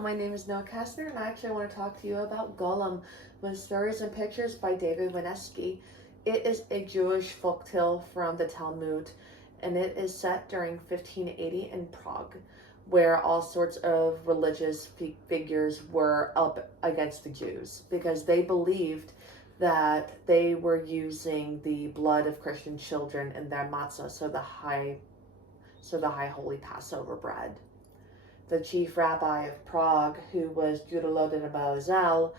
my name is Castner, and I actually want to talk to you about Golem with stories and pictures by David Wisniewski. It is a Jewish folktale from the Talmud, and it is set during 1580 in Prague, where all sorts of religious figures were up against the Jews because they believed that they were using the blood of Christian children in their matzah, so the high holy Passover bread. The chief rabbi of Prague, who was Judah Loden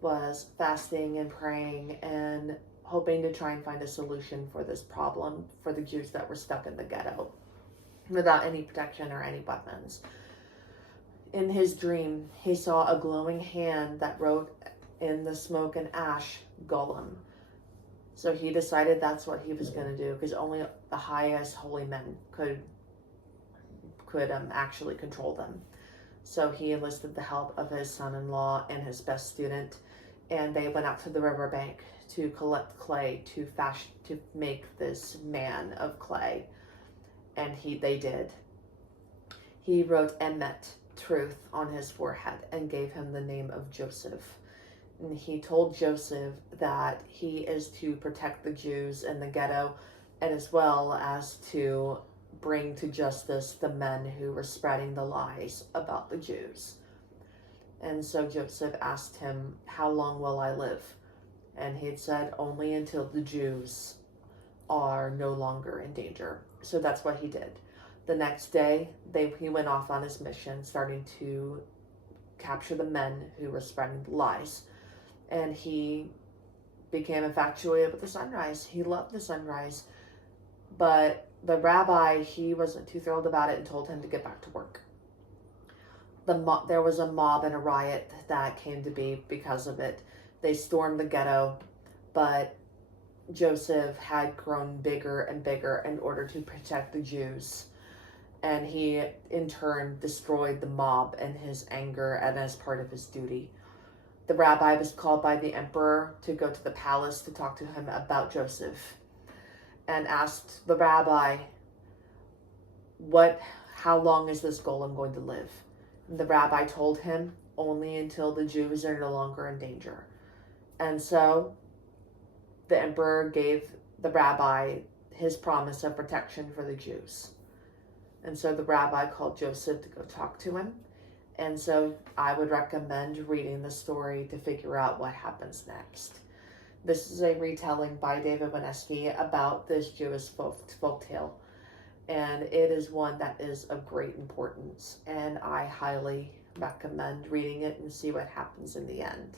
was fasting and praying and hoping to try and find a solution for this problem for the Jews that were stuck in the ghetto without any protection or any weapons. In his dream, he saw a glowing hand that wrote in the smoke and ash, Golem. So he decided that's what he was going to do, because only the highest holy men could actually control them. So he enlisted the help of his son-in-law and his best student, and they went out to the riverbank to collect clay to make this man of clay. And they did. He wrote Emet, truth, on his forehead and gave him the name of Joseph. And he told Joseph that he is to protect the Jews in the ghetto, and as well as to bring to justice the men who were spreading the lies about the Jews. And so Joseph asked him, "How long will I live?" And he had said, "Only until the Jews are no longer in danger." So that's what he did. The next day, he went off on his mission, starting to capture the men who were spreading the lies. And he became infatuated with the sunrise. He loved the sunrise. But the rabbi, he wasn't too thrilled about it and told him to get back to work. There was a mob and a riot that came to be because of it. They stormed the ghetto, but Joseph had grown bigger and bigger in order to protect the Jews. And he, in turn, destroyed the mob in his anger and as part of his duty. The rabbi was called by the emperor to go to the palace to talk to him about Joseph, and asked the rabbi, how long is this golem going to live? And the rabbi told him, only until the Jews are no longer in danger. And so the emperor gave the rabbi his promise of protection for the Jews. And so the rabbi called Joseph to go talk to him. And so I would recommend reading the story to figure out what happens next. This is a retelling by David Wisniewski about this Jewish folktale, and it is one that is of great importance, and I highly recommend reading it and see what happens in the end.